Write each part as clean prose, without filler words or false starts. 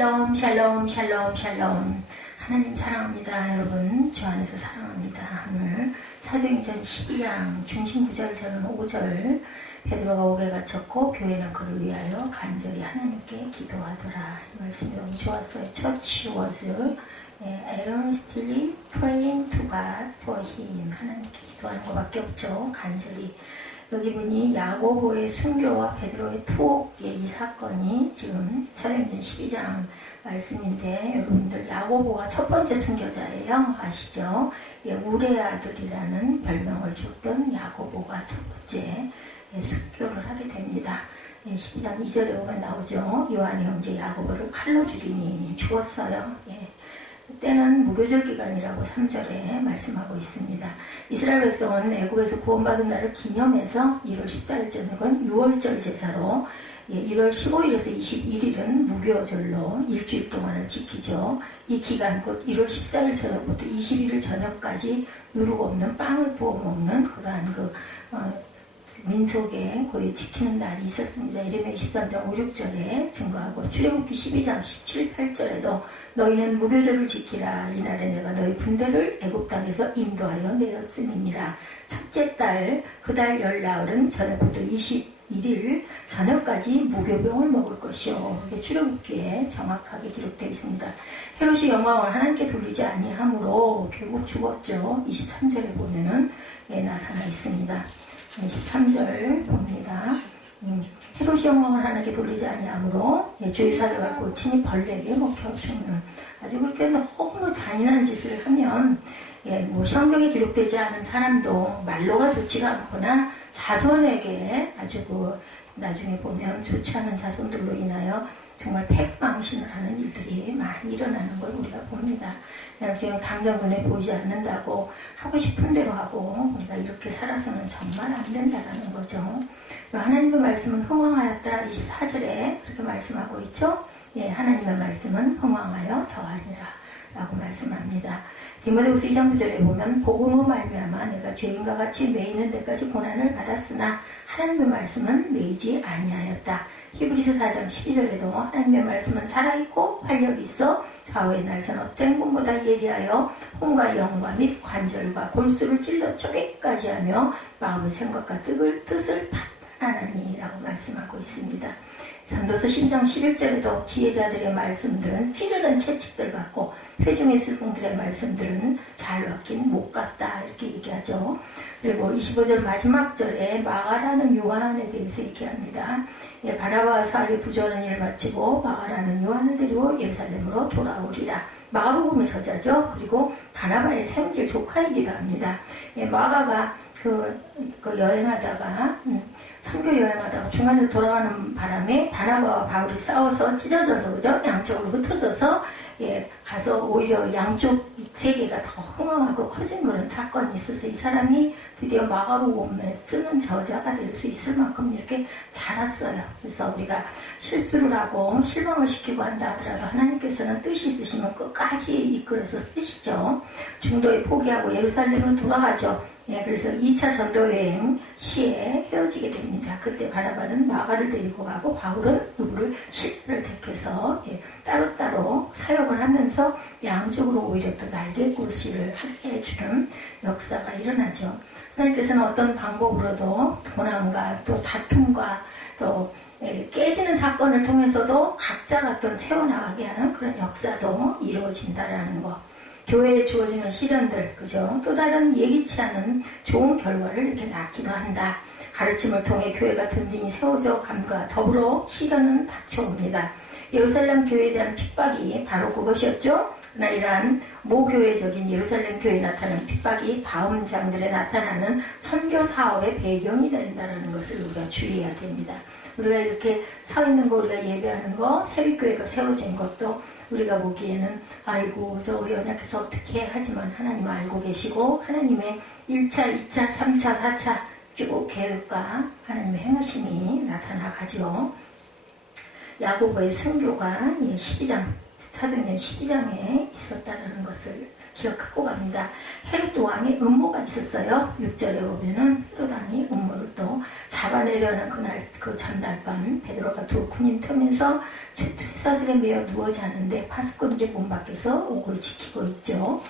샬롬 샬롬 샬롬 샬롬. 하나님 사랑합니다. 여러분 주 안에서 사랑합니다. 오늘 사도행전 12장 중심 구절 저는 5절 베드로가 옥에 갇혔고 교회는 그를 위하여 간절히 하나님께 기도하더라. 이 말씀이 너무 좋았어요. Church was earnestly praying to God for him. 하나님께 기도하는 것밖에 없죠. 간절히. 여기 보니 야고보의 순교와 베드로의 투옥의 이 사건이 지금 사도행전 12장 말씀인데, 여러분들 야고보가 첫 번째 순교자예요. 아시죠? 우레 아들이라는 별명을 줬던 야고보가 첫 번째 순교를 하게 됩니다. 12장 2절에 보면 나오죠. 요한의 형제 야고보를 칼로 죽이니 죽었어요. 그때는 무교절 기간이라고 3절에 말씀하고 있습니다. 이스라엘 백성은 애굽에서 구원받은 날을 기념해서 1월 14일 저녁은 6월절 제사로 1월 15일에서 21일은 무교절로 일주일 동안을 지키죠. 이 기간 곧 1월 14일 저녁부터 21일 저녁까지 누룩 없는 빵을 부어 먹는 그러한 민속에 거의 지키는 날이 있었습니다. 예레미야 23장 5, 6절에 증거하고 출애굽기 12장 17, 8절에도 너희는 무교절을 지키라. 이날에 내가 너희 군대를 애굽 땅에서 인도하여 내었음이니라. 첫째 달 그 달 열나흘은 저녁부터 21일 저녁까지 무교병을 먹을 것이요. 출애굽기에 정확하게 기록되어 있습니다. 헤롯이 영광을 하나님께 돌리지 아니하므로 결국 죽었죠. 23절에 보면은 나타나 있습니다. 23절 봅니다. 헤롯이 영광을 하나님께 돌리지 아니하므로 주의 사려갖고 친히 벌레에게 먹혀 죽는, 아주 그렇게 너무 잔인한 짓을 하면 성경에 기록되지 않은 사람도 말로가 좋지가 않거나 자손에게 아주 나중에 보면 좋지 않은 자손들로 인하여 정말 패망신을 하는 일들이 많이 일어나는 걸 우리가 봅니다. 그냥 당장 눈에 보이지 않는다고 하고 싶은 대로 하고 우리가 이렇게 살아서는 정말 안 된다라는 거죠. 하나님의 말씀은 흥왕하였더라. 24절에 그렇게 말씀하고 있죠. 하나님의 말씀은 흥왕하여 더하니라 라고 말씀합니다. 디모데후서 2장 9절에 보면 복음으로 말미암아 내가 죄인과 같이 매이는 데까지 고난을 받았으나 하나님의 말씀은 매이지 아니하였다. 히브리서 4장 12절에도 하나님의 말씀은 살아있고 활력이 있어 좌우의 날선 헛된 꿈보다 예리하여 혼과 영과 및 관절과 골수를 찔러 쪼개기까지 하며 마음의 생각과 뜻을 판단하니 라고 말씀하고 있습니다. 전도서 10장 11절에도 지혜자들의 말씀들은 찌르는 채찍들 같고 회중의 스승들의 말씀들은 잘 먹긴 못 같다 이렇게 얘기하죠. 그리고 25절 마지막 절에 마가라는 요한에 대해서 얘기합니다. 바나바와 사울이 부조하는 일을 마치고 마가라는 요한을 데리고 예루살렘으로 돌아오리라. 마가복음의 저자죠. 그리고 바나바의 생질 조카이기도 합니다. 마가가 여행하다가 선교 여행하다가 중간에 돌아가는 바람에 바나바와 바울이 싸워서 찢어져서 그죠? 양쪽으로 흩어져서 가서 오히려 양쪽 세계가 더 흥황하고 커진 그런 사건이 있어서 이 사람이 드디어 마가복음에 쓰는 저자가 될 수 있을 만큼 이렇게 자랐어요. 그래서 우리가 실수를 하고 실망을 시키고 한다 하더라도 하나님께서는 뜻이 있으시면 끝까지 이끌어서 쓰시죠. 중도에 포기하고 예루살렘으로 돌아가죠. 그래서 2차 전도여행 시에 헤어지게 됩니다. 그때 바나바는 마가를 데리고 가고 바울은 누구를 실패를 택해서 따로따로 사역을 하면서 양쪽으로 오히려 또 날개구시를 하게 해주는 역사가 일어나죠. 하나님께서는 어떤 방법으로도 고난과 또 다툼과 또 깨지는 사건을 통해서도 각자가 또 세워나가게 하는 그런 역사도 이루어진다라는 거. 교회에 주어지는 시련들, 그죠? 또 다른 예기치 않은 좋은 결과를 이렇게 낳기도 한다. 가르침을 통해 교회가 든든히 세워져 감과 더불어 시련은 닥쳐옵니다. 예루살렘 교회에 대한 핍박이 바로 그것이었죠. 그러나 이러한 모교회적인 예루살렘 교회에 나타나는 핍박이 다음 장들에 나타나는 선교 사업의 배경이 된다는 것을 우리가 주의해야 됩니다. 우리가 이렇게 서 있는 거, 우리가 예배하는 거, 새벽교회가 세워진 것도 우리가 보기에는 아이고 저 연약해서 어떻게 하지만 하나님 알고 계시고 하나님의 1차, 2차, 3차, 4차 쭉 계획과 하나님의 행하심이 나타나가죠. 야고보의 순교가 12장 사도행전 12장에 있었다는 것을 기억하고 갑니다. 헤롯 왕의 음모가 있었어요. 6절에 보면은 헤롯 왕이 음모를 또 잡아내려는 그날 그 전날 밤 베드로가 두 군인 틈에서 쇠사슬에 매어 누워 자는데 파수꾼들이 문 밖에서 옥을 지키고 있죠.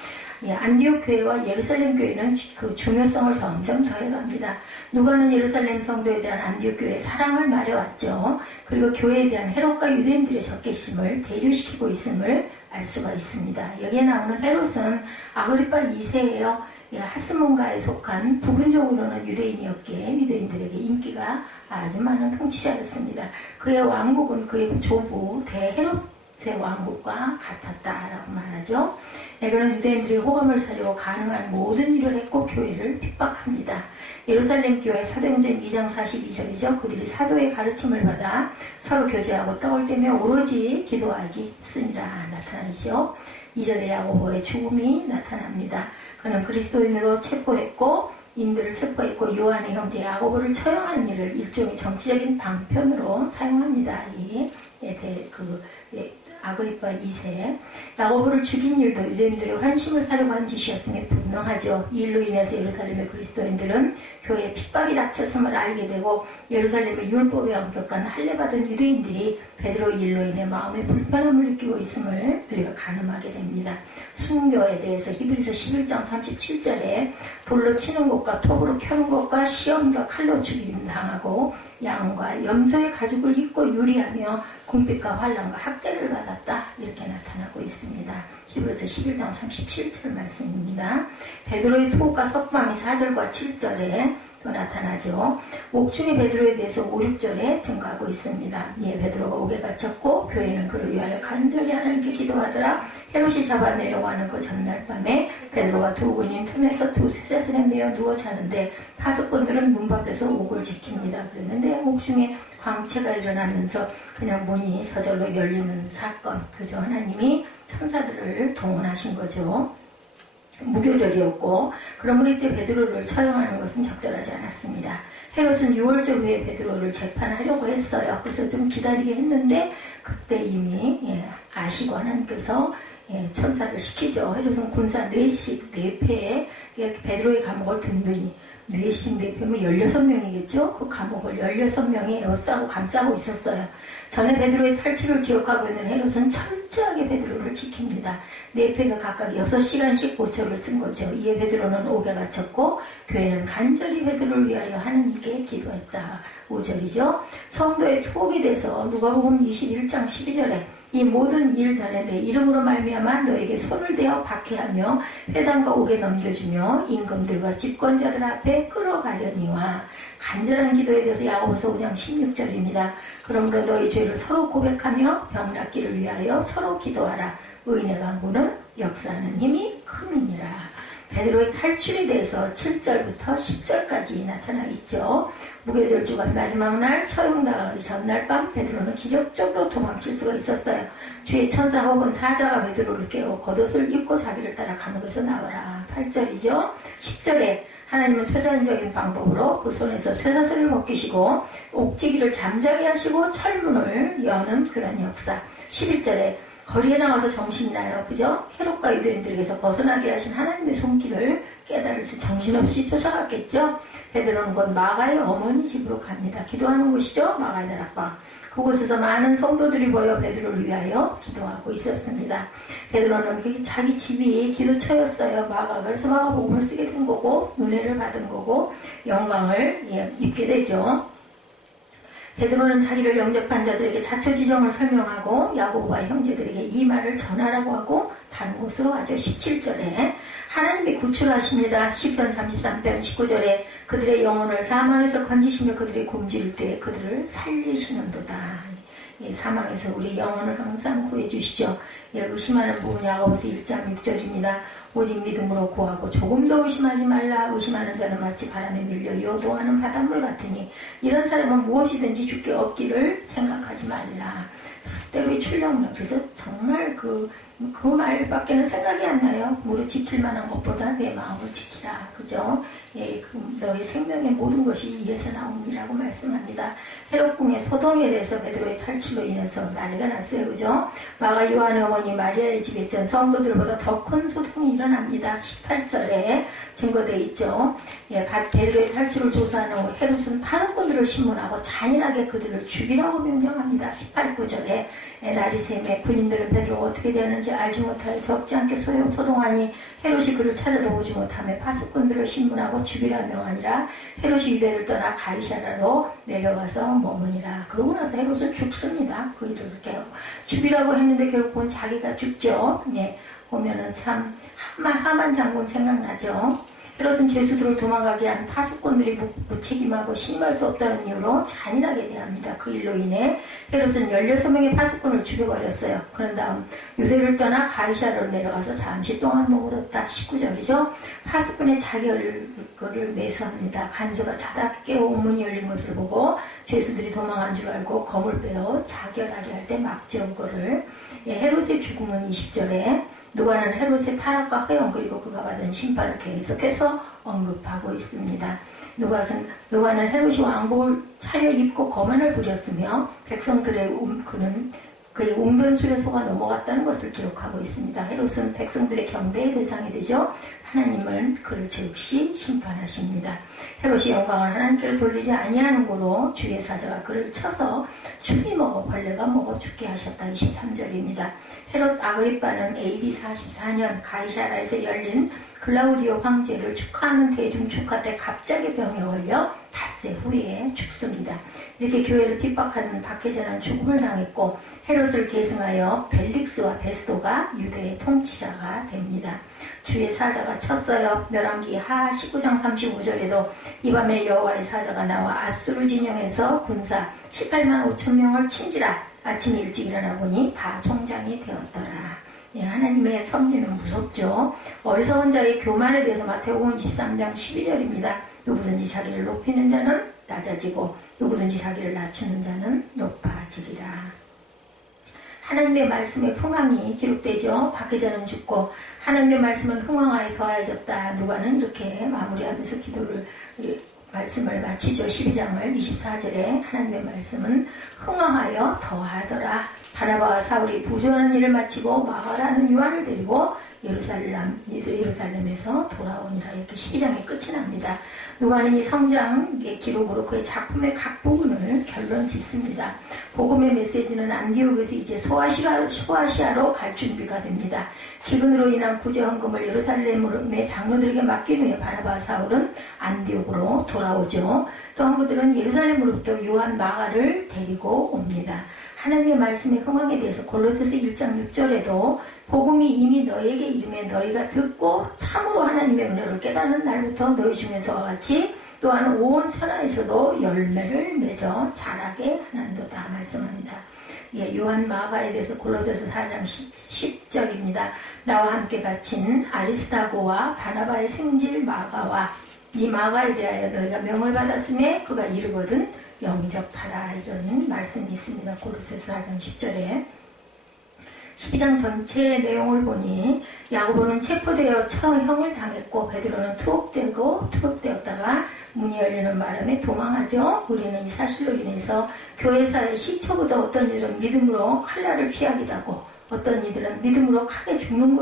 예, 안디옥 교회와 예루살렘 교회는 그 중요성을 점점 더해갑니다. 누가는 예루살렘 성도에 대한 안디옥 교회의 사랑을 말해왔죠. 그리고 교회에 대한 헤롯과 유대인들의 적개심을 대조시키고 있음을 알 수가 있습니다. 여기에 나오는 헤롯은 아그리파 2세예요. 예, 하스몬가에 속한 부분적으로는 유대인이었기에 유대인들에게 인기가 아주 많은 통치자였습니다. 그의 왕국은 그의 조부 대헤롯의 왕국과 같았다라고 말하죠. 네, 그런 유대인들이 호감을 사려고 가능한 모든 일을 했고 교회를 핍박합니다. 예루살렘 교회 사도행전 2장 42절이죠. 그들이 사도의 가르침을 받아 서로 교제하고 떡을 떼며 오로지 기도하기 쓰니라 나타나죠. 2절에 야고보의 죽음이 나타납니다. 그는 그리스도인으로 체포했고 인들을 체포했고 요한의 형제 야고보를 처형하는 일을 일종의 정치적인 방편으로 사용합니다. 아그리파 2세 야고보를 죽인 일도 유대인들의 환심을 사려고 한 짓이었음에 분명하죠. 이 일로 인해서 예루살렘의 그리스도인들은 교회에 핍박이 닥쳤음을 알게 되고 예루살렘의 율법에 엄격한 할례받은 유대인들이 베드로 일로 인해 마음의 불편함을 느끼고 있음을 우리가 가늠하게 됩니다. 순교에 대해서 히브리서 11장 37절에 돌로 치는 것과 톱으로 켜는 것과 시험과 칼로 죽임 당하고 양과 염소의 가죽을 입고 유리하며 궁핍과 환난과 학대를 받았다 이렇게 나타나고 있습니다. 히브리서 11장 37절 말씀입니다. 베드로의 투옥과 석방이 4절과 7절에 또 나타나죠. 옥중의 베드로에 대해서 5, 6절에 증거하고 있습니다. 예, 베드로가 옥에 갇혔고 교회는 그를 위하여 간절히 하나님께 기도하더라. 헤롯이 잡아내려고 하는 그 전날 밤에 베드로가 두 군인 틈에서 두 쇠사슬에 매어 누워 자는데 파수꾼들은 문 밖에서 옥을 지킵니다. 그랬는데 옥중에 광채가 일어나면서 그냥 문이 저절로 열리는 사건, 그죠? 하나님이 천사들을 동원하신 거죠. 무교절이었고 그러므로 이때 베드로를 처형하는 것은 적절하지 않았습니다. 헤롯은 6월절 후에 베드로를 재판하려고 했어요. 그래서 좀 기다리게 했는데 그때 이미 아시고 하나님께서 천사를 시키죠. 헤롯은 군사 4씩 4패에 베드로의 감옥을 든든히 4씩 4패면 16명이겠죠. 그 감옥을 16명이 에워싸고 감싸고 있었어요. 전에 베드로의 탈출을 기억하고 있는 헤롯은 철저하게 베드로를 지킵니다. 4패가 각각 6시간씩 보초를 쓴 거죠. 이에 베드로는 옥에 갇혔고 교회는 간절히 베드로를 위하여 하나님께 기도했다. 5절이죠. 성도의 투옥이 돼서 누가복음 21장 12절에 이 모든 일 전에 내 이름으로 말미암아 너에게 손을 대어 박해하며 회당과 옥에 넘겨주며 임금들과 집권자들 앞에 끌어가려니와 간절한 기도에 대해서 야고보서 5장 16절입니다. 그러므로 너희 죄를 서로 고백하며 병 낫기를 위하여 서로 기도하라. 의인의 강구는 역사하는 힘이 큼이니라. 베드로의 탈출에 대해서 7절부터 10절까지 나타나 있죠. 무교절 주간 마지막 날 처형당하기 전날 밤 베드로는 기적적으로 도망칠 수가 있었어요. 주의 천사 혹은 사자가 베드로를 깨워 겉옷을 입고 자기를 따라 감옥에서 나와라. 8절이죠. 10절에 하나님은 초자연적인 방법으로 그 손에서 쇠사슬을 벗기시고 옥지기를 잠자게 하시고 철문을 여는 그런 역사. 11절에 거리에 나와서 정신이 나요. 그죠? 헤롯과 유대인들에게서 벗어나게 하신 하나님의 손길을 깨달을 수 정신없이 쫓아갔겠죠? 베드로는 곧 마가의 어머니 집으로 갑니다. 기도하는 곳이죠? 마가의 다락방. 그곳에서 많은 성도들이 모여 베드로를 위하여 기도하고 있었습니다. 베드로는 자기 집이 기도처였어요. 마가가. 그래서 마가복음을 쓰게 된 거고 은혜를 받은 거고 영광을 입게 되죠. 베드로는 자기를 영접한 자들에게 자처지정을 설명하고 야고보와 형제들에게 이 말을 전하라고 하고 다른 곳으로 가죠. 17절에 하나님이 구출하십니다. 시편 33편 19절에 그들의 영혼을 사망에서 건지시며 그들의 굶주릴 때 그들을 살리시는도다. 사망에서 우리 영혼을 항상 구해주시죠. 의심하는 부분이 야고보서 1장 6절입니다. 오직 믿음으로 구하고 조금도 의심하지 말라. 의심하는 자는 마치 바람에 밀려 요동하는 바닷물 같으니 이런 사람은 무엇이든지 주께 얻기를 생각하지 말라. 때로 이 출렁력. 그래서 정말 그 말밖에는 생각이 안 나요. 무릇 지킬 만한 것보다 내 마음을 지키라. 그죠? 너의 생명의 모든 것이 이에서 나옴이라고 말씀합니다. 헤롯 궁의 소동에 대해서 베드로의 탈출로 인해서 난리가 났어요. 그죠? 마가 요한의 어머니 마리아의 집에 있던 성도들보다 더 큰 소동이 일어납니다. 18절에 증거되어 있죠. 베드로의 탈출을 조사한 후 헤롯은 파수꾼들을 신문하고 잔인하게 그들을 죽이라고 명령합니다. 18, 9절에 날이 새매 군인들은 베드로가 어떻게 되었는지 알지 못하여 적지 않게 소동하니 헤롯이 그를 찾아도 보지 못하며 파수꾼들을 신문하고 죽이라 명하니라. 헤롯이 유대를 떠나 가이사라로 내려가서 머무니라. 그러고 나서 헤롯은 죽습니다. 그 일을 이렇게 죽이라고 했는데 결국은 자기가 죽죠. 보면은 참 하만 장군 생각나죠. 헤롯은 죄수들을 도망가게 한 파수꾼들이 무책임하고 신임할 수 없다는 이유로 잔인하게 대합니다. 그 일로 인해 헤롯은 16명의 파수꾼을 죽여버렸어요. 그런 다음 유대를 떠나 가이사라로 내려가서 잠시 동안 머물렀다. 19절이죠. 파수꾼의 자기를 매수합니다. 간수가 자다 깨워 문이 열린 것을 보고 죄수들이 도망한 줄 알고 검을 빼어 자결하게 할 때 막지은 거를. 헤롯의 죽음은 20절에 누가는 헤롯의 타락과 허영 그리고 그가 받은 심판을 계속해서 언급하고 있습니다. 누가는 헤롯이 왕복을 차려입고 거만을 부렸으며 백성들의 그의 웅변술에 속아 넘어갔다는 것을 기록하고 있습니다. 헤롯은 백성들의 경배의 대상이 되죠. 하나님은 그를 즉시 심판하십니다. 헤롯이 영광을 하나님께로 돌리지 아니하는 고로 주의 사자가 그를 쳐서 죽이 먹어 벌레가 먹어 죽게 하셨다. 23절입니다. 헤롯 아그리빠는 AD 44년 가이사라에서 열린 클라우디오 황제를 축하하는 대중 축하 때 갑자기 병에 걸려 닷새 후에 죽습니다. 이렇게 교회를 핍박하는 박해자는 죽음을 당했고 헤롯을 계승하여 벨릭스와 베스도가 유대의 통치자가 됩니다. 주의 사자가 쳤어요. 열왕기 하 19장 35절에도 이 밤에 여호와의 사자가 나와 아수르 진영에서 군사 18만 5천 명을 친지라. 아침 일찍 일어나 보니 다 송장이 되었더라. 하나님의 섭리는 무섭죠. 어리석은 자의 교만에 대해서 마태복음 23장 12절입니다. 누구든지 자기를 높이는 자는 낮아지고 누구든지 자기를 낮추는 자는 높아지리라. 하나님의 말씀에 풍랑이 기록되죠. 박해자는 죽고 하나님의 말씀은 흥왕하에 더해졌다. 누가는 이렇게 마무리하면서 말씀을 마치죠. 12장을 24절에 하나님의 말씀은 흥왕하여 더하더라. 바나바와 사울이 부조하는 일을 마치고 마가라는 요한을 데리고 예루살렘에서 돌아오니라. 이렇게 12장의 끝이 납니다. 누가는 이 성장의 기록으로 그의 작품의 각 부분을 결론 짓습니다. 복음의 메시지는 안디옥에서 이제 소아시아로 갈 준비가 됩니다. 기근으로 인한 구제 헌금을 예루살렘의 장로들에게 맡긴 후에 바나바와 사울은 안디옥으로 돌아오죠. 또한 그들은 예루살렘으로부터 요한 마가를 데리고 옵니다. 하나님의 말씀의 흥황에 대해서 골로새서 1장 6절에도 복음이 이미 너희에게 이르매 너희가 듣고 참으로 하나님의 은혜를 깨닫는 날부터 너희 중에서와 같이 또한 온 천하에서도 열매를 맺어 자라게 하는도다 말씀합니다. 요한 마가에 대해서 골로새서 4장 10절입니다. 나와 함께 갇힌 아리스타고와 바나바의 생질 마가와 이 마가에 대하여 너희가 명을 받았음에 그가 이르거든 영접하라. 이런 말씀이 있습니다. 골로새서 4장 10절에 12장 전체의 내용을 보니 야고보는 체포되어 처형을 당했고 베드로는 투옥되었다가 문이 열리는 바람에 도망하죠. 우리는 이 사실로 인해서 교회사의 시초보다 어떤 이들은 믿음으로 칼날을 피하기도 하고 어떤 이들은 믿음으로 크게 죽는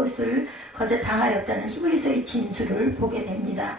것에 당하였다는 히브리서의 진술을 보게 됩니다.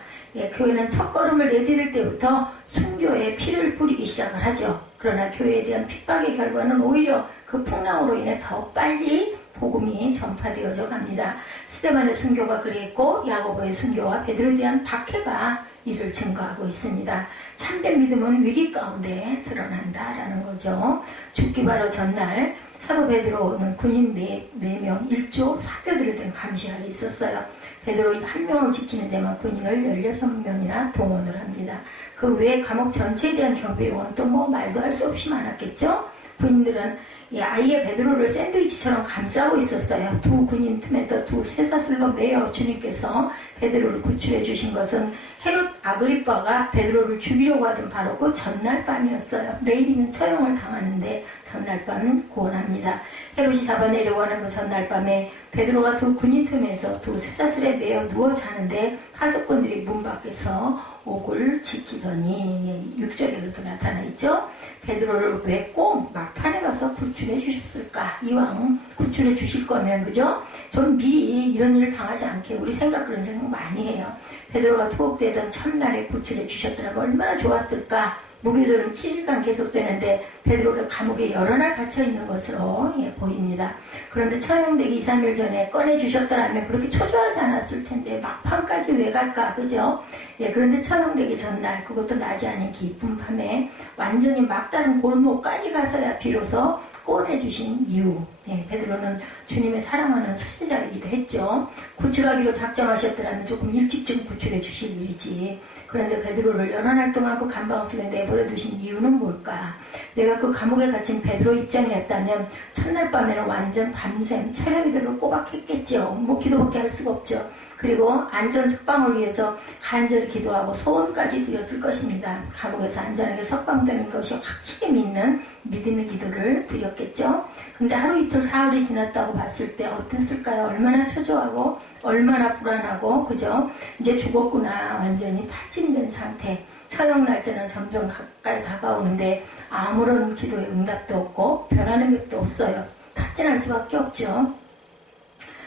교회는 첫걸음을 내디딜 때부터 순교에 피를 뿌리기 시작을 하죠. 그러나 교회에 대한 핍박의 결과는 오히려 그 풍랑으로 인해 더 빨리 복음이 전파되어져 갑니다. 스데반의 순교가 그랬고 야고보의 순교와 베드로에 대한 박해가 이를 증거하고 있습니다. 참된 믿음은 위기 가운데 드러난다라는 거죠. 죽기 바로 전날 사도 베드로는 군인 4명 1조 사교들에 대한 감시하에 있었어요. 베드로 한 명을 지키는 데만 군인을 16명이나 동원을 합니다. 그 외에 감옥 전체에 대한 경비요원 또 말도 할 수 없이 많았겠죠. 군인들은 아이의 베드로를 샌드위치처럼 감싸고 있었어요. 두 군인 틈에서 두 쇠사슬로 매어 주님께서 베드로를 구출해 주신 것은 헤롯 아그리빠가 베드로를 죽이려고 하던 바로 그 전날 밤이었어요. 내일이면 처형을 당하는데 전날 밤 구원합니다. 헤롯이 잡아내려고 하는 그 전날 밤에 베드로가 두 군인 틈에서 두 쇠사슬에 매어 누워 자는데 하석꾼들이 문 밖에서 옥을 지키더니 6절에 그렇게 나타나 있죠. 베드로를 왜 꼭 막판에 가서 구출해 주셨을까? 이왕 구출해 주실 거면 그죠? 좀 미리 이런 일을 당하지 않게 우리 그런 생각 많이 해요. 베드로가 투옥되던 첫날에 구출해 주셨더라면 얼마나 좋았을까? 무교절은 7일간 계속되는데 베드로가 감옥에 여러 날 갇혀있는 것으로 보입니다. 그런데 처형되기 2, 3일 전에 꺼내주셨더라면 그렇게 초조하지 않았을 텐데 막판까지 왜 갈까 그죠? 그런데 처형되기 전날 그것도 낮이 아닌 깊은 밤에 완전히 막다른 골목까지 가서야 비로소 꺼내주신 이유. 베드로는 주님의 사랑하는 수제자이기도 했죠. 구출하기로 작정하셨더라면 조금 일찍 좀 구출해 주실 일이지. 그런데 베드로를 여러 날 동안 그 감방 속에 내버려 두신 이유는 뭘까? 내가 그 감옥에 갇힌 베드로 입장이었다면 첫날 밤에는 완전 밤샘 촬영이들을 꼬박했겠죠. 뭐 기도밖에 할 수가 없죠. 그리고 안전 석방을 위해서 간절히 기도하고 소원까지 드렸을 것입니다. 감옥에서 안전하게 석방되는 것이 확실히 믿는 믿음의 기도를 드렸겠죠. 근데 하루 이틀 사흘이 지났다고 봤을 때 어땠을까요? 얼마나 초조하고 얼마나 불안하고 그죠? 이제 죽었구나 완전히 탈진된 상태. 처형 날짜는 점점 가까이 다가오는데 아무런 기도의 응답도 없고 변하는 것도 없어요. 탈진할 수밖에 없죠.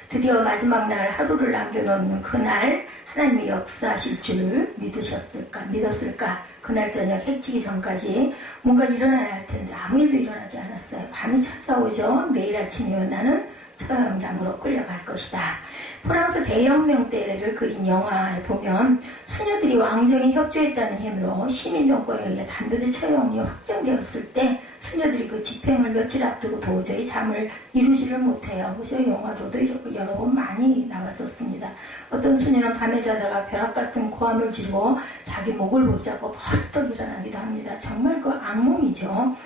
드디어 마지막 날 하루를 남겨놓는 그날 하나님이 역사하실 줄 믿었을까? 그날 저녁 해치기 전까지 뭔가 일어나야 할 텐데 아무 일도 일어나지 않았어요. 밤이 찾아오죠. 내일 아침이면 나는 처형장으로 끌려갈 것이다. 프랑스 대혁명 때를 그린 영화에 보면 수녀들이 왕정에 협조했다는 혐의로 시민정권에 의해 단도대 처형이 확정되었을 때 수녀들이 그 집행을 며칠 앞두고 도저히 잠을 이루지를 못해요. 그래서 영화로도 이렇게 여러 번 많이 나왔었습니다. 어떤 수녀는 밤에 자다가 벼락 같은 고함을 지르고 자기 목을 붙잡고 벌떡 일어나기도 합니다. 정말 그 악몽이죠.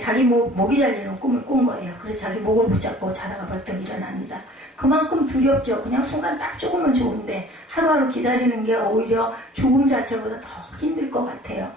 자기 목이 잘리는 꿈을 꾼 거예요. 그래서 자기 목을 붙잡고 자다가 벌떡 일어납니다. 그만큼 두렵죠. 그냥 순간 딱 죽으면 좋은데 하루하루 기다리는 게 오히려 죽음 자체보다 더 힘들 것 같아요.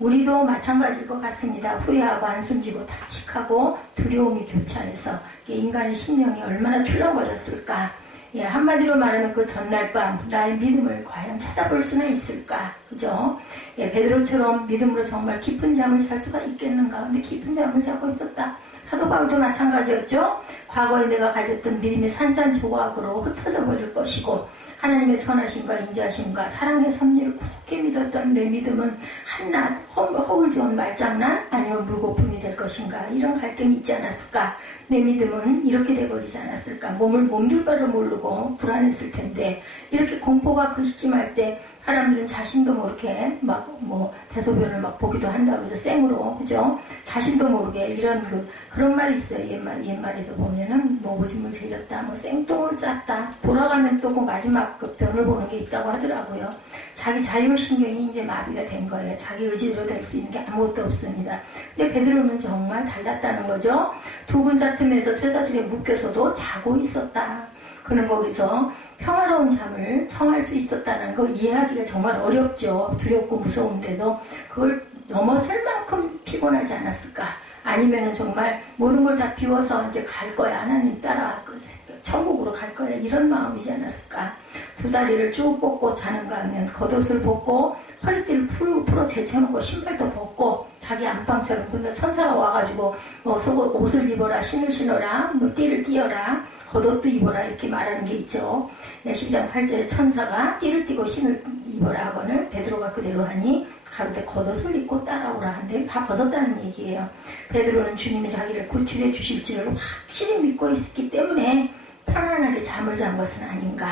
우리도 마찬가지일 것 같습니다. 후회하고 한숨지고 탄식하고 두려움이 교차해서 인간의 심령이 얼마나 출렁거렸을까. 한마디로 말하면 그 전날 밤 나의 믿음을 과연 찾아볼 수는 있을까? 그죠? 베드로처럼 믿음으로 정말 깊은 잠을 잘 수가 있겠는가? 근데 깊은 잠을 자고 있었다. 사도 바울도 마찬가지였죠. 과거에 내가 가졌던 믿음이 산산조각으로 흩어져 버릴 것이고 하나님의 선하심과 인자심과 사랑의 섭리를 굳게 믿었던 내 믿음은 한낱 허울 좋은 말장난 아니면 물거품이 될 것인가 이런 갈등이 있지 않았을까. 내 믿음은 이렇게 돼버리지 않았을까. 몸을 몸둘 바를 모르고 불안했을 텐데 이렇게 공포가 극심할 때 사람들은 자신도 모르게 대소변을 보기도 한다고 해서 생으로 그죠? 자신도 모르게 이런 그런 말이 있어요. 옛말에도 보면은 오줌을 지렸다, 생똥을 쌌다. 돌아가면 또 그 마지막 그 변을 보는 게 있다고 하더라고요. 자기 자율신경이 이제 마비가 된 거예요. 자기 의지대로 될 수 있는 게 아무것도 없습니다. 근데 베드로는 정말 달랐다는 거죠. 두 군사 틈에서 쇠사슬에 묶여서도 자고 있었다. 그는 거기서 평화로운 잠을 청할 수 있었다는 거 이해하기가 정말 어렵죠. 두렵고 무서운데도 그걸 넘어설 만큼 피곤하지 않았을까. 아니면은 정말 모든 걸 다 비워서 이제 갈 거야. 하나님 따라 천국으로 갈 거야. 이런 마음이지 않았을까. 두 다리를 쭉 뻗고 자는가 하면 겉옷을 벗고 허리띠를 풀어 제쳐놓고 신발도 벗고 자기 안방처럼 그러니까 천사가 와가지고 속옷 옷을 입어라, 신을 신어라, 띠를 띄어라, 겉옷도 입어라 이렇게 말하는 게 있죠. 12장 8절에 천사가 띠를 띠고 신을 입어라 하거늘 베드로가 그대로 하니 가로되 겉옷을 입고 따라오라 한데 다 벗었다는 얘기예요. 베드로는 주님이 자기를 구출해 주실지를 확실히 믿고 있었기 때문에 편안하게 잠을 잔 것은 아닌가.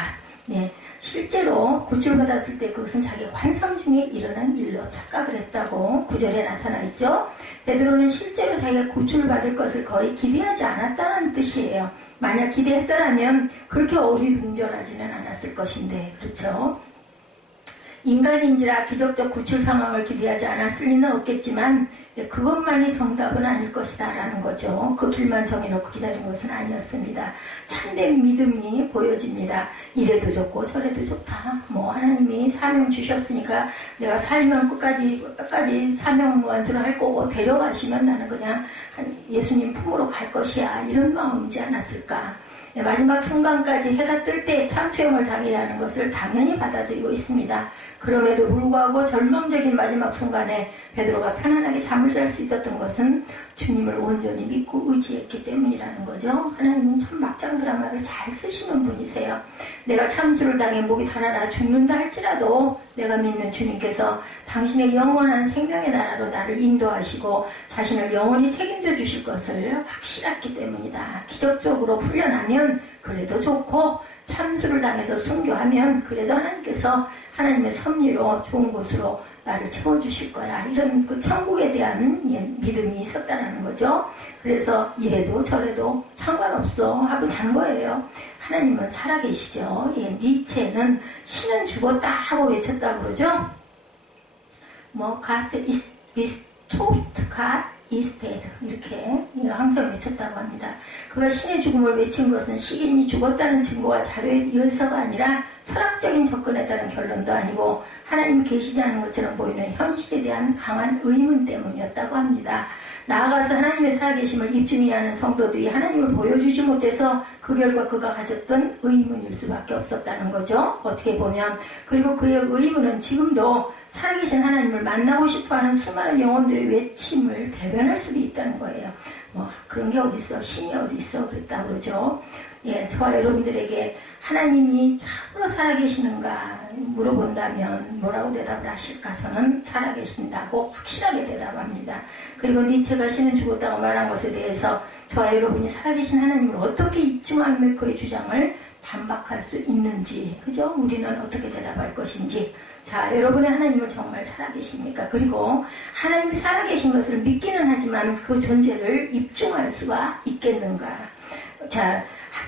실제로 구출받았을 때 그것은 자기 환상 중에 일어난 일로 착각을 했다고 9절에 나타나 있죠. 베드로는 실제로 자기가 구출받을 것을 거의 기대하지 않았다는 뜻이에요. 만약 기대했더라면 그렇게 어리둥절하지는 않았을 것인데 그렇죠. 인간인지라 기적적 구출 상황을 기대하지 않았을 리는 없겠지만 그것만이 정답은 아닐 것이다 라는 거죠. 그 길만 정해놓고 기다린 것은 아니었습니다. 참된 믿음이 보여집니다. 이래도 좋고 저래도 좋다. 하나님이 사명 주셨으니까 내가 살면 끝까지 사명 완수를 할 거고 데려가시면 나는 그냥 예수님 품으로 갈 것이야. 이런 마음이지 않았을까. 마지막 순간까지 해가 뜰 때 참수형을 당이라는 것을 당연히 받아들이고 있습니다. 그럼에도 불구하고 절망적인 마지막 순간에 베드로가 편안하게 잠을 잘 수 있었던 것은 주님을 온전히 믿고 의지했기 때문이라는 거죠. 하나님은 참 막장 드라마를 잘 쓰시는 분이세요. 내가 참수를 당해 목이 달아나 죽는다 할지라도 내가 믿는 주님께서 당신의 영원한 생명의 나라로 나를 인도하시고 자신을 영원히 책임져 주실 것을 확실했기 때문이다. 기적적으로 풀려나면 그래도 좋고 참수를 당해서 순교하면 그래도 하나님께서 하나님의 섭리로 좋은 곳으로 나를 채워주실 거야. 이런 그 천국에 대한 믿음이 있었다는 거죠. 그래서 이래도 저래도 상관없어 하고 잔 거예요. 하나님은 살아계시죠. 니체는 신은 죽었다 하고 외쳤다고 그러죠. God is taught, God is dead. 이렇게 항상 외쳤다고 합니다. 그가 신의 죽음을 외친 것은 시인이 죽었다는 증거와 자료에 의해서가 아니라 철학적인 접근에 따른 결론도 아니고 하나님이 계시지 않은 것처럼 보이는 현실에 대한 강한 의문 때문이었다고 합니다. 나아가서 하나님의 살아계심을 입증해야 하는 성도들이 하나님을 보여주지 못해서 그 결과 그가 가졌던 의문일 수밖에 없었다는 거죠. 어떻게 보면. 그리고 그의 의문은 지금도 살아계신 하나님을 만나고 싶어하는 수많은 영혼들의 외침을 대변할 수도 있다는 거예요. 그런 게 어딨어? 신이 어딨어? 그랬다 그러죠. 저와 여러분들에게 하나님이 참으로 살아계시는가 물어본다면 뭐라고 대답을 하실까? 저는 살아계신다고 확실하게 대답합니다. 그리고 니체가 신은 죽었다고 말한 것에 대해서 저와 여러분이 살아계신 하나님을 어떻게 입증하며 그의 주장을 반박할 수 있는지, 그죠? 우리는 어떻게 대답할 것인지. 자, 여러분의 하나님은 정말 살아계십니까? 그리고 하나님이 살아계신 것을 믿기는 하지만 그 존재를 입증할 수가 있겠는가? 자,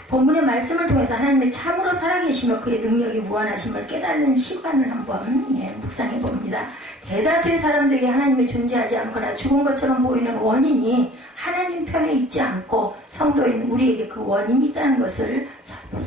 본문의 말씀을 통해서 하나님의 참으로 살아계시며 그의 능력이 무한하심을 깨닫는 시간을 한번 묵상해 봅니다. 대다수의 사람들이 하나님이 존재하지 않거나 죽은 것처럼 보이는 원인이 하나님 편에 있지 않고 성도인 우리에게 그 원인이 있다는 것을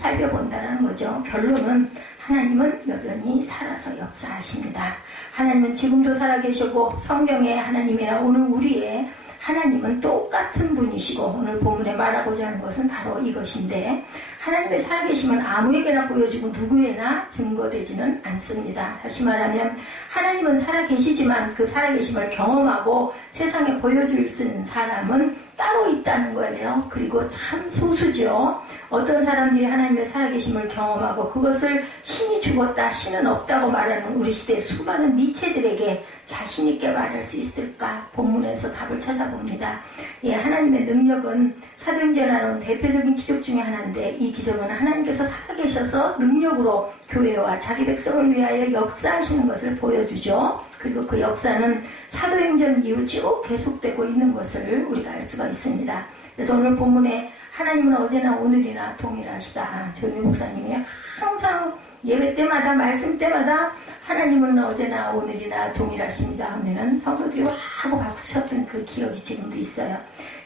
살펴본다는 거죠. 결론은 하나님은 여전히 살아서 역사하십니다. 하나님은 지금도 살아계시고 성경의 하나님이나 오늘 우리의 하나님은 똑같은 분이시고 오늘 본문에 말하고자 하는 것은 바로 이것인데 하나님의 살아계심은 아무에게나 보여지고 누구에나 증거되지는 않습니다. 다시 말하면 하나님은 살아계시지만 그 살아계심을 경험하고 세상에 보여줄 수 있는 사람은 따로 있다는 거예요. 그리고 참 소수죠. 어떤 사람들이 하나님의 살아계심을 경험하고 그것을 신이 죽었다, 신은 없다고 말하는 우리 시대의 수많은 니체들에게 자신있게 말할 수 있을까? 본문에서 답을 찾아봅니다. 하나님의 능력은 사도행전에 나온 대표적인 기적 중에 하나인데 이 기적은 하나님께서 살아계셔서 능력으로 교회와 자기 백성을 위하여 역사하시는 것을 보여주죠. 그리고 그 역사는 사도행전 이후 쭉 계속되고 있는 것을 우리가 알 수가 있습니다. 그래서 오늘 본문에 하나님은 어제나 오늘이나 동일하시다. 조은희 목사님이 항상 예배 때마다 말씀 때마다 하나님은 어제나 오늘이나 동일하십니다 하면은 성도들이 와 하고 박수 쳤던 그 기억이 지금도 있어요.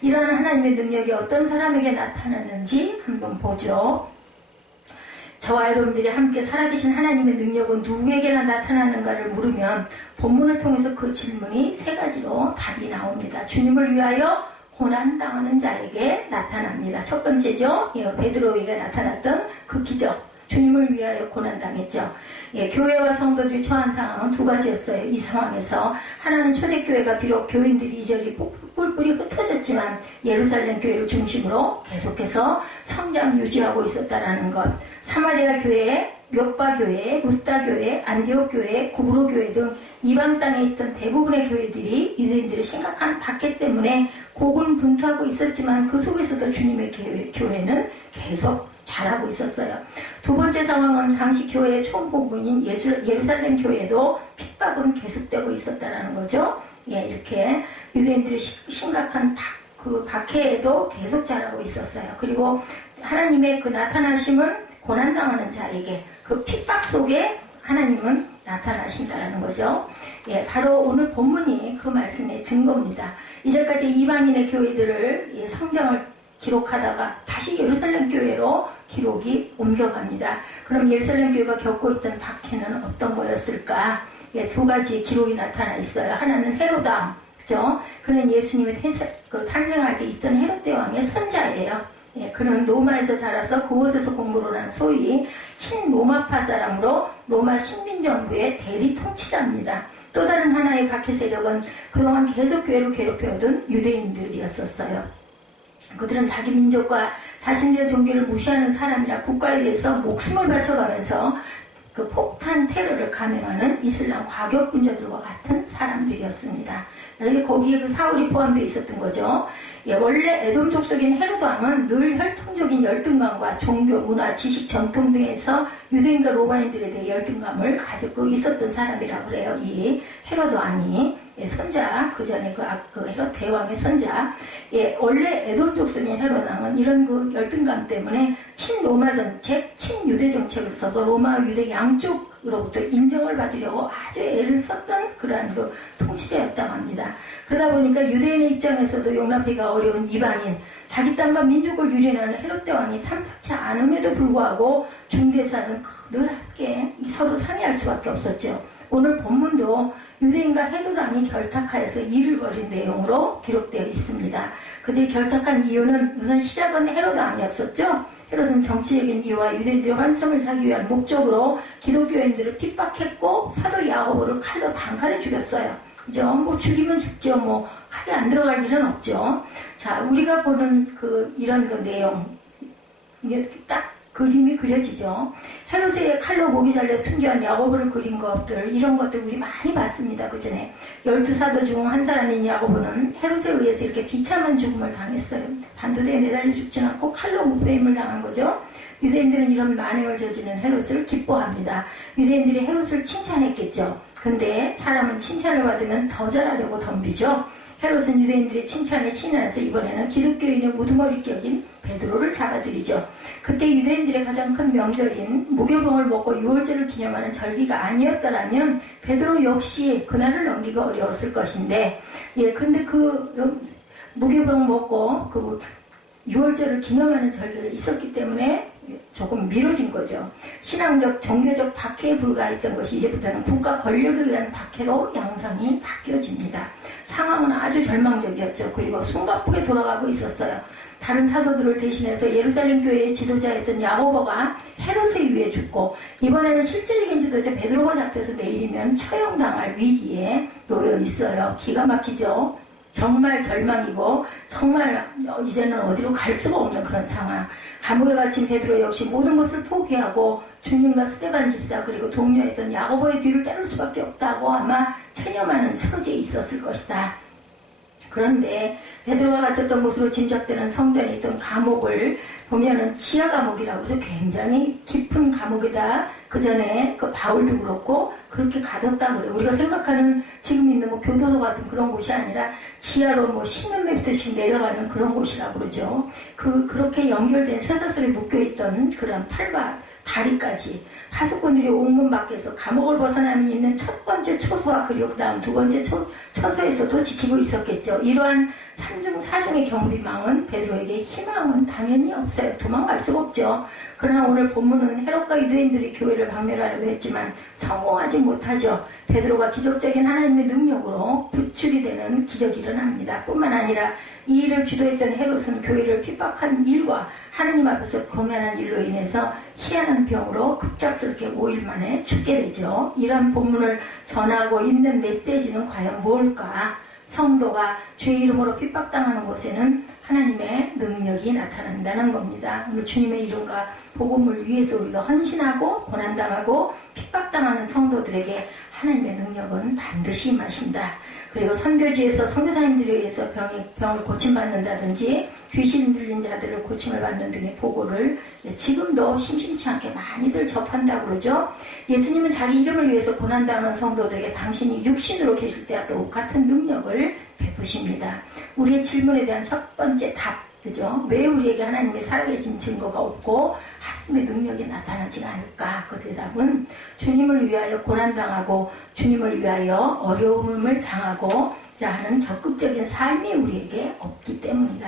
이런 하나님의 능력이 어떤 사람에게 나타나는지 한번 보죠. 저와 여러분들이 함께 살아계신 하나님의 능력은 누구에게나 나타나는가를 물으면 본문을 통해서 그 질문이 세 가지로 답이 나옵니다. 주님을 위하여 고난당하는 자에게 나타납니다. 첫 번째죠. 베드로에게 나타났던 그 기적. 주님을 위하여 고난당했죠. 교회와 성도들이 처한 상황은 두 가지였어요. 이 상황에서 하나는 초대교회가 비록 교인들이 이전이 뿔뿔이 흩어졌지만 예루살렘 교회를 중심으로 계속해서 성장 유지하고 있었다는 것. 사마리아 교회, 욥바 교회, 루다 교회, 안디옥 교회, 구브로 교회 등 이방 땅에 있던 대부분의 교회들이 유대인들의 심각한 박해 때문에 고군분투하고 있었지만 그 속에서도 주님의 교회는 계속 자라고 있었어요. 두 번째 상황은 당시 교회의 총부분인 예루살렘 교회도 핍박은 계속되고 있었다는 거죠. 이렇게 유대인들의 심각한 박해에도 계속 자라고 있었어요. 그리고 하나님의 그 나타나심은 고난당하는 자에게 그 핍박 속에 하나님은 나타나신다라는 거죠. 예, 바로 오늘 본문이 그 말씀의 증거입니다. 이제까지 이방인의 교회들을 성장을 기록하다가 다시 예루살렘 교회로 기록이 옮겨갑니다. 그럼 예루살렘 교회가 겪고 있던 박해는 어떤 거였을까? 예, 두 가지 기록이 나타나 있어요. 하나는 헤롯 왕, 그죠? 그는 예수님이 탄생할 때 있던 헤롯 대왕의 손자예요. 예, 그는 로마에서 자라서 그곳에서 공부를 한 소위 친로마파 사람으로 로마 식민정부의 대리 통치자입니다. 또 다른 하나의 박해 세력은 그동안 계속 교회를 괴롭혀오던 유대인들이었었어요. 그들은 자기 민족과 자신들의 종교를 무시하는 사람이라 국가에 대해서 목숨을 바쳐가면서 그 폭탄 테러를 감행하는 이슬람 과격분자들과 같은 사람들이었습니다. 거기에 그 사울이 포함되어 있었던 거죠. 예, 원래 에돔 족속인 헤롯 왕은 늘 혈통적인 열등감과 종교, 문화, 지식, 전통 등에서 유대인과 로마인들에 대해 열등감을 가지고 있었던 사람이라고 그래요. 이 헤롯 왕이 손자, 그 전에 그 헤롯 대왕의 손자. 예, 원래 에돔 족속인 헤롯 왕은 이런 그 열등감 때문에 친로마 정책, 친유대 정책을 써서 로마와 유대 양쪽으로부터 인정을 받으려고 아주 애를 썼던 그러한 그 통치자였다고 합니다. 그러다 보니까 유대인의 입장에서도 용납하기가 어려운 이방인, 자기 땅과 민족을 유린하는 헤롯 대왕이 탐탁치 않음에도 불구하고 중대사는 늘 함께 서로 상의할 수밖에 없었죠. 오늘 본문도 유대인과 헤롯 왕이 결탁하여서 일을 벌인 내용으로 기록되어 있습니다. 그들이 결탁한 이유는 우선 시작은 헤롯 왕이었었죠. 헤롯은 정치적인 이유와 유대인들의 환성을 사기 위한 목적으로 기독교인들을 핍박했고 사도 야고보를 칼로 단칼에 죽였어요. 그죠? 뭐 죽이면 죽죠. 뭐 칼이 안 들어갈 일은 없죠. 자, 우리가 보는 이런 그 내용, 이게 딱 그림이 그려지죠. 헤롯의 칼로 목이 잘려 순교한 야고보를 그린 것들, 이런 것들 우리 많이 봤습니다. 그 전에 12사도 중 한 사람인 야고보는 헤롯에 의해서 이렇게 비참한 죽음을 당했어요. 반도대에 매달려 죽진 않고 칼로 목베임을 당한 거죠. 유대인들은 이런 만행을 저지른 헤롯을 기뻐합니다. 유대인들이 헤롯을 칭찬했겠죠. 근데 사람은 칭찬을 받으면 더 잘하려고 덤비죠. 헤롯은 유대인들의 칭찬에 신이 나서 이번에는 기독교인의 무두머리격인 베드로를 잡아들이죠. 그때 유대인들의 가장 큰 명절인 무교병을 먹고 유월절을 기념하는 절기가 아니었다라면 베드로 역시 그날을 넘기기 어려웠을 것인데, 예, 근데 무교병 먹고 그 유월절을 기념하는 절기가 있었기 때문에 조금 미뤄진 거죠. 신앙적, 종교적 박해에 불과했던 것이 이제부터는 국가 권력에 의한 박해로 양상이 바뀌어집니다. 상황은 아주 절망적이었죠. 그리고 숨가쁘게 돌아가고 있었어요. 다른 사도들을 대신해서 예루살렘 교회의 지도자였던 야고보가 헤롯에 의해 죽고, 이번에는 실제적인 지도자 베드로가 잡혀서 내일이면 처형당할 위기에 놓여 있어요. 기가 막히죠. 정말 절망이고 정말 이제는 어디로 갈 수가 없는 그런 상황. 감옥에 갇힌 베드로 역시 모든 것을 포기하고 주님과 스데반 집사 그리고 동료였던 야고보의 뒤를 따를 수밖에 없다고 아마 체념하는 처지에 있었을 것이다. 그런데 베드로가 갇혔던 곳으로 짐작되는 성전에 있던 감옥을 보면은 지하 감옥이라고 해서 굉장히 깊은 감옥이다. 그 전에 그 바울도 그렇고 그렇게 가뒀다고 그래요. 우리가 생각하는 지금 있는 뭐 교도소 같은 그런 곳이 아니라 지하로 뭐 10몇 미터씩 내려가는 그런 곳이라고 그러죠. 그렇게 연결된 쇠사슬에 묶여있던 그런 팔과 다리까지 파수꾼들이 옥문 밖에서 감옥을 벗어나면 있는 첫 번째 초소와 그리고 그 다음 두 번째 처소에서도 지키고 있었겠죠. 이러한 3중 4중의 경비망은 베드로에게 희망은 당연히 없어요. 도망갈 수가 없죠. 그러나 오늘 본문은 헤롯과 유대인들이 교회를 박멸하려고 했지만 성공하지 못하죠. 베드로가 기적적인 하나님의 능력으로 구출이 되는 기적이 일어납니다. 뿐만 아니라 이 일을 주도했던 헤롯은 교회를 핍박한 일과 하느님 앞에서 고면한 일로 인해서 희한한 병으로 급작스럽게 5일 만에 죽게 되죠. 이런 본문을 전하고 있는 메시지는 과연 뭘까? 성도가 주의 이름으로 핍박당하는 곳에는 하나님의 능력이 나타난다는 겁니다. 오늘 주님의 이름과 복음을 위해서 우리가 헌신하고 고난당하고 핍박당하는 성도들에게 하나님의 능력은 반드시 임하신다. 그리고 선교지에서 선교사님들에 의해서 병을 고침받는다든지 귀신 들린 자들을 고침을 받는 등의 보고를 지금도 심심치 않게 많이들 접한다고 그러죠. 예수님은 자기 이름을 위해서 고난당하는 성도들에게 당신이 육신으로 계실 때와 똑같은 능력을 베푸십니다. 우리의 질문에 대한 첫 번째 답, 그죠? 왜 우리에게 하나님의 살아계신 증거가 없고 하나님의 능력이 나타나지 않을까? 그 대답은 주님을 위하여 고난당하고 주님을 위하여 어려움을 당하고 하는 적극적인 삶이 우리에게 없기 때문이다.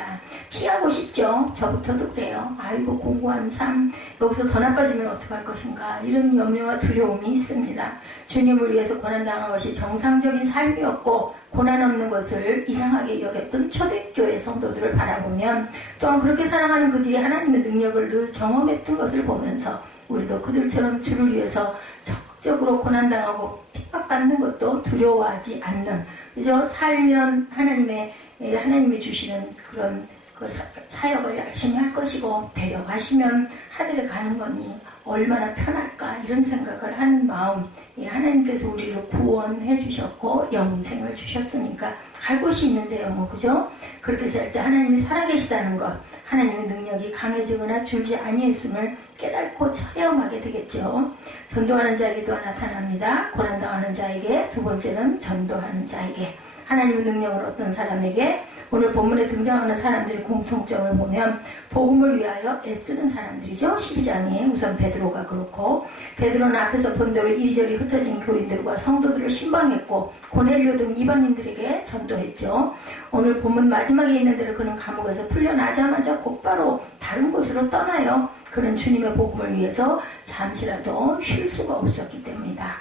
피하고 싶죠. 저부터도 그래요. 아이고 공고한 삶 여기서 더 나빠지면 어떡할 것인가 이런 염려와 두려움이 있습니다. 주님을 위해서 고난당한 것이 정상적인 삶이었고 고난 없는 것을 이상하게 여겼던 초대교회 성도들을 바라보면 또한 그렇게 살아가는 그들이 하나님의 능력을 늘 경험했던 것을 보면서 우리도 그들처럼 주를 위해서 적극적으로 고난당하고 핍박받는 것도 두려워하지 않는 그저 살면 하나님이 주시는 그런 그 사역을 열심히 할 것이고 데려가시면 하늘에 가는 거니 얼마나 편할까 이런 생각을 하는 마음 하나님께서 우리를 구원해 주셨고 영생을 주셨으니까 갈 곳이 있는데요 뭐 그죠? 그렇게 살 때 하나님이 살아계시다는 것 하나님의 능력이 강해지거나 줄지 아니했음을 깨닫고 체험하게 되겠죠. 전도하는 자에게 또 나타납니다. 고난당하는 자에게 두 번째는 전도하는 자에게 하나님의 능력을 어떤 사람에게 오늘 본문에 등장하는 사람들의 공통점을 보면 복음을 위하여 애쓰는 사람들이죠. 12장에 우선 베드로가 그렇고 베드로는 앞에서 본 대로 이리저리 흩어진 교인들과 성도들을 신방했고 고넬료 등 이방인들에게 전도했죠. 오늘 본문 마지막에 있는 대로 그는 감옥에서 풀려나자마자 곧바로 다른 곳으로 떠나요. 그는 주님의 복음을 위해서 잠시라도 쉴 수가 없었기 때문이다.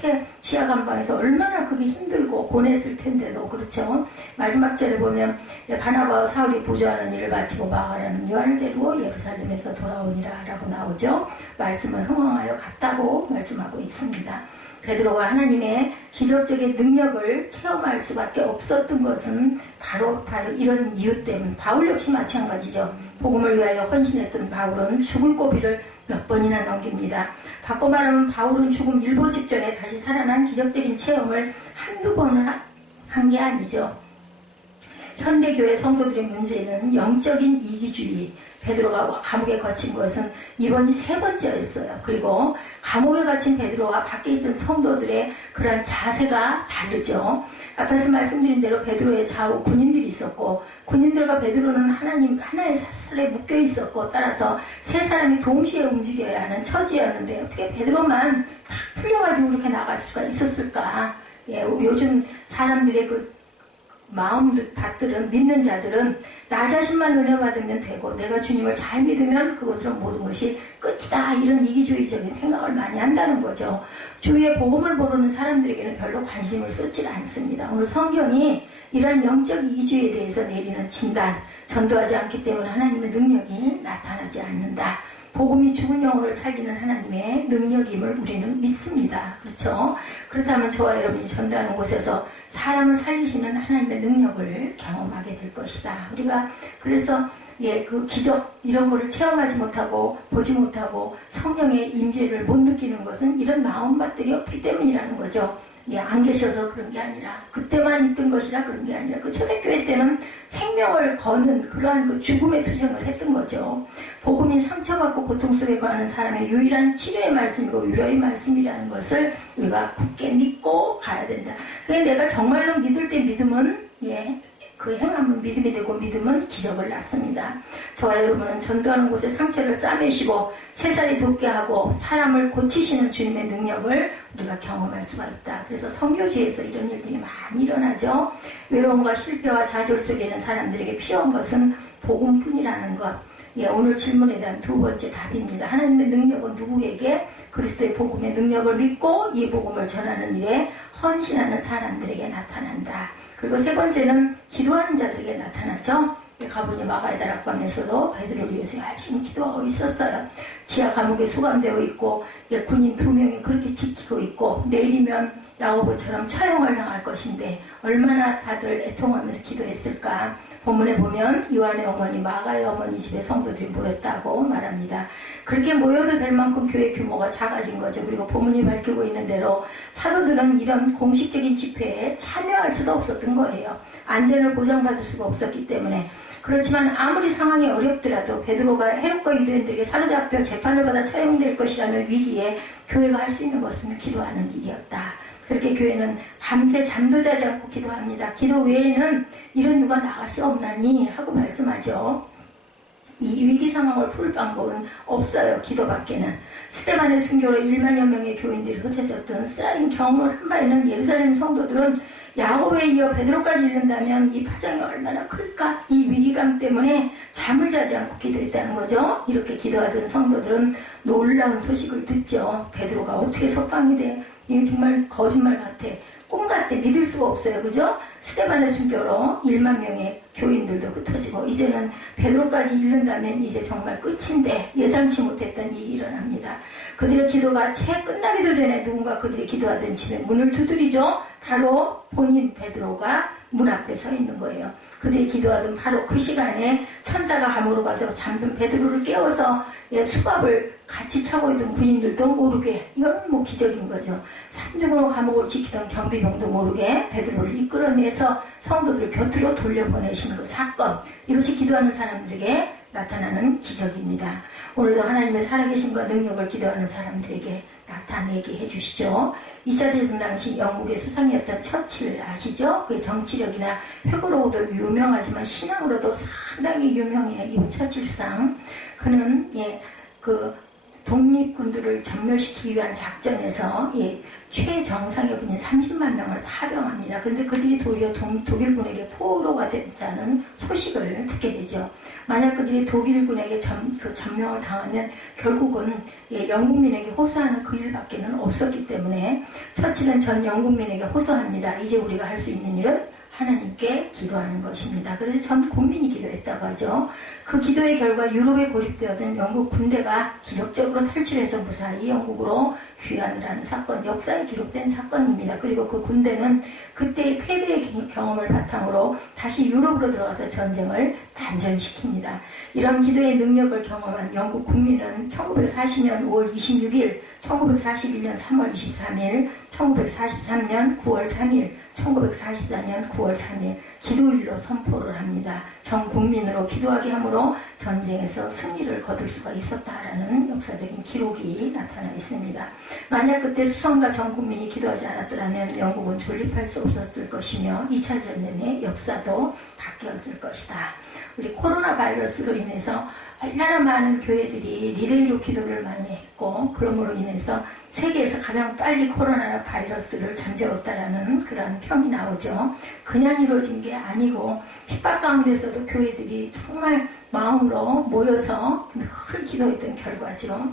그렇게 지하 감방에서 얼마나 그게 힘들고 고냈을 텐데도 그렇죠. 마지막 절에 보면 바나바와 사울이 부조하는 일을 마치고 마가라는 요한을 데리고 예루살렘에서 돌아오니라 라고 나오죠. 말씀은 흥황하여 갔다고 말씀하고 있습니다. 베드로가 하나님의 기적적인 능력을 체험할 수밖에 없었던 것은 바로 이런 이유 때문. 바울 역시 마찬가지죠. 복음을 위하여 헌신했던 바울은 죽을 고비를 몇 번이나 넘깁니다. 바꿔 말하면 바울은 죽음 일보 직전에 다시 살아난 기적적인 체험을 한두 번을 한 게 아니죠. 현대교회 성도들의 문제는 영적인 이기주의. 베드로가 감옥에 갇힌 것은 이번이 세 번째였어요. 그리고 감옥에 갇힌 베드로와 밖에 있던 성도들의 그러한 자세가 다르죠. 앞에서 말씀드린 대로 베드로의 좌우 군인들이 있었고 군인들과 베드로는 하나의 사슬에 묶여 있었고 따라서 세 사람이 동시에 움직여야 하는 처지였는데 어떻게 베드로만 탁 풀려가지고 그렇게 나갈 수가 있었을까? 요즘 사람들의 그 마음밭들은 믿는 자들은 나 자신만 은혜 받으면 되고 내가 주님을 잘 믿으면 그것으로 모든 것이 끝이다 이런 이기주의적인 생각을 많이 한다는 거죠. 주위의 복음을 모르는 사람들에게는 별로 관심을 쏟지 않습니다. 오늘 성경이 이러한 영적 이기주의에 대해서 내리는 진단 전도하지 않기 때문에 하나님의 능력이 나타나지 않는다. 복음이 죽은 영혼을 살리는 하나님의 능력임을 우리는 믿습니다. 그렇죠? 그렇다면 저와 여러분이 전도하는 곳에서 사람을 살리시는 하나님의 능력을 경험하게 될 것이다. 우리가 그래서 그 기적 이런 거를 체험하지 못하고 보지 못하고 성령의 임재를 못 느끼는 것은 이런 마음밭들이 없기 때문이라는 거죠. 안 계셔서 그런 게 아니라 그때만 있던 것이라 그런 게 아니라 그 초대교회 때는 생명을 거는 그러한 그 죽음의 투쟁을 했던 거죠. 복음이 상처받고 고통 속에 거하는 사람의 유일한 치료의 말씀이고 위로의 말씀이라는 것을 우리가 굳게 믿고 가야 된다. 그게 내가 정말로 믿을 때 믿음은 그 행함은 믿음이 되고 믿음은 기적을 낳습니다. 저와 여러분은 전도하는 곳에 상처를 싸매시고 새살이 돋게 하고 사람을 고치시는 주님의 능력을 우리가 경험할 수가 있다. 그래서 선교지에서 이런 일들이 많이 일어나죠. 외로움과 실패와 좌절 속에 있는 사람들에게 필요한 것은 복음뿐이라는 것. 오늘 질문에 대한 두 번째 답입니다. 하나님의 능력은 누구에게? 그리스도의 복음의 능력을 믿고 이 복음을 전하는 일에 헌신하는 사람들에게 나타난다. 그리고 세 번째는 기도하는 자들에게 나타나죠. 가보니 마가의 다락방에서도 베드로를 위해서 열심히 기도하고 있었어요. 지하 감옥에 수감되어 있고 군인 2명이 그렇게 지키고 있고 내일이면 야고보처럼 처형을 당할 것인데 얼마나 다들 애통하면서 기도했을까. 본문에 보면 요한의 어머니 마가의 어머니 집에 성도들이 모였다고 말합니다. 그렇게 모여도 될 만큼 교회 규모가 작아진 거죠. 그리고 본문이 밝히고 있는 대로 사도들은 이런 공식적인 집회에 참여할 수도 없었던 거예요. 안전을 보장받을 수가 없었기 때문에. 그렇지만 아무리 상황이 어렵더라도 베드로가 헤롯과 유대인들에게 사로잡혀 재판을 받아 처형될 것이라는 위기에 교회가 할 수 있는 것은 기도하는 일이었다. 그렇게 교회는 밤새 잠도 자지 않고 기도합니다. 기도 외에는 이런 유가 나갈 수 없나니 하고 말씀하죠. 이 위기 상황을 풀 방법은 없어요. 기도밖에는. 스데반의 순교로 1만여 명의 교인들이 흩어졌던 쓰라린 경험을 한 바에는 예루살렘 성도들은 야고보에 이어 베드로까지 이른다면 이 파장이 얼마나 클까? 이 위기감 때문에 잠을 자지 않고 기도했다는 거죠. 이렇게 기도하던 성도들은 놀라운 소식을 듣죠. 베드로가 어떻게 석방이 돼? 이게 정말 거짓말 같아. 꿈 같아. 믿을 수가 없어요. 그죠? 스데반의 순교로 1만 명의 교인들도 흩어지고 이제는 베드로까지 잃는다면 이제 정말 끝인데 예상치 못했던 일이 일어납니다. 그들의 기도가 채 끝나기도 전에 누군가 그들이 기도하던 집에 문을 두드리죠. 바로 본인 베드로가 문 앞에 서 있는 거예요. 그들이 기도하던 바로 그 시간에 천사가 감으로 가서 잠든 베드로를 깨워서 수갑을 같이 차고 있던 군인들도 모르게, 이건 뭐 기적인 거죠. 삼중으로 감옥을 지키던 경비병도 모르게 베드로를 이끌어내서 성도들 곁으로 돌려보내신 그 사건, 이것이 기도하는 사람들에게 나타나는 기적입니다. 오늘도 하나님의 살아계심과 능력을 기도하는 사람들에게 나타내게 해주시죠. 2차 대전 당시 영국의 수상이었던 처칠 아시죠? 그의 정치력이나 회고로도 유명하지만 신앙으로도 상당히 유명해요. 이 처칠 수상. 그는 그 독립군들을 전멸시키기 위한 작전에서 최정상의 군인 30만 명을 파병합니다. 그런데 그들이 도리어 독일군에게 포로가 됐다는 소식을 듣게 되죠. 만약 그들이 독일군에게 점령을 당하면 결국은 영국민에게 호소하는 그 일밖에는 없었기 때문에 처칠은 전 영국민에게 호소합니다. 이제 우리가 할 수 있는 일은 하나님께 기도하는 것입니다. 그래서 전 국민이 기도했다고 하죠. 그 기도의 결과 유럽에 고립되었던 영국 군대가 기적적으로 탈출해서 무사히 영국으로 귀환을 하는 사건, 역사에 기록된 사건입니다. 그리고 그 군대는 그때의 패배의 경험을 바탕으로 다시 유럽으로 들어가서 전쟁을 반전시킵니다. 이런 기도의 능력을 경험한 영국 국민은 1940년 5월 26일, 1941년 3월 23일, 1943년 9월 3일, 1944년 9월 3일 기도일로 선포를 합니다. 전 국민으로 기도하게 함으로 전쟁에서 승리를 거둘 수가 있었다라는 역사적인 기록이 나타나 있습니다. 만약 그때 수성과 전 국민이 기도하지 않았더라면 영국은 존립할 수 없었을 것이며 2차 전쟁의 역사도 바뀌었을 것이다. 우리 코로나 바이러스로 인해서 얼마나 많은 교회들이 리레이로 기도를 많이 했고 그러므로 인해서 세계에서 가장 빨리 코로나 바이러스를 잠재웠다라는 그런 평이 나오죠. 그냥 이루어진 게 아니고 핍박 가운데서도 교회들이 정말 마음으로 모여서 늘 기도했던 결과죠.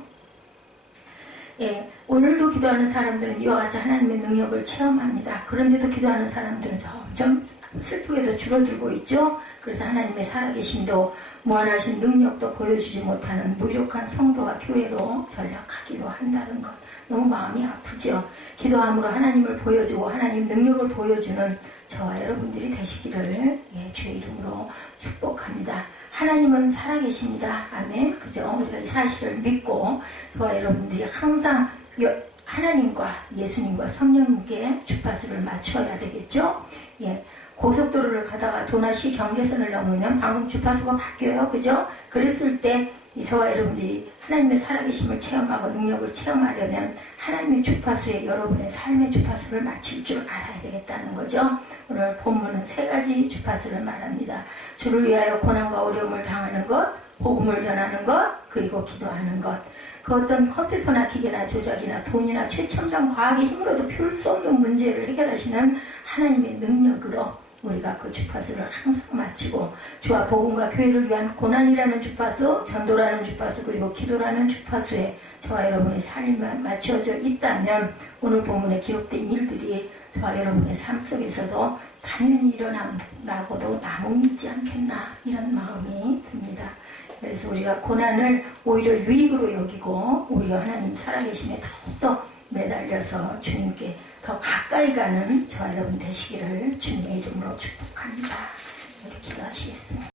오늘도 기도하는 사람들은 이와 같이 하나님의 능력을 체험합니다. 그런데도 기도하는 사람들은 점점 슬프게도 줄어들고 있죠. 그래서 하나님의 살아계심도 무한하신 능력도 보여주지 못하는 무력한 성도와 교회로 전락하기도 한다는 것. 너무 마음이 아프죠. 기도함으로 하나님을 보여주고 하나님 능력을 보여주는 저와 여러분들이 되시기를 주의 이름으로 축복합니다. 하나님은 살아계십니다. 아멘. 그죠? 우리가 이 사실을 믿고 저와 여러분들이 항상 하나님과 예수님과 성령님께 주파수를 맞춰야 되겠죠? 고속도로를 가다가 도나시 경계선을 넘으면 방금 주파수가 바뀌어요. 그죠? 그랬을 때 저와 여러분들이 하나님의 살아계심을 체험하고 능력을 체험하려면 하나님의 주파수에 여러분의 삶의 주파수를 맞출 줄 알아야 되겠다는 거죠. 오늘 본문은 3가지 주파수를 말합니다. 주를 위하여 고난과 어려움을 당하는 것, 복음을 전하는 것, 그리고 기도하는 것. 그 어떤 컴퓨터나 기계나 조작이나 돈이나 최첨단 과학의 힘으로도 풀 수 없는 문제를 해결하시는 하나님의 능력으로 우리가 그 주파수를 항상 맞추고 주와 복음과 교회를 위한 고난이라는 주파수, 전도라는 주파수, 그리고 기도라는 주파수에 저와 여러분의 삶이 맞춰져 있다면 오늘 본문에 기록된 일들이 저와 여러분의 삶 속에서도 당연히 일어나고도 나무있지 않겠나 이런 마음이 듭니다. 그래서 우리가 고난을 오히려 유익으로 여기고 오히려 하나님 살아계심에 더욱더 매달려서 주님께 더 가까이 가는 저와 여러분 되시기를 주님의 이름으로 축복합니다. 우리 기도하시겠습니다.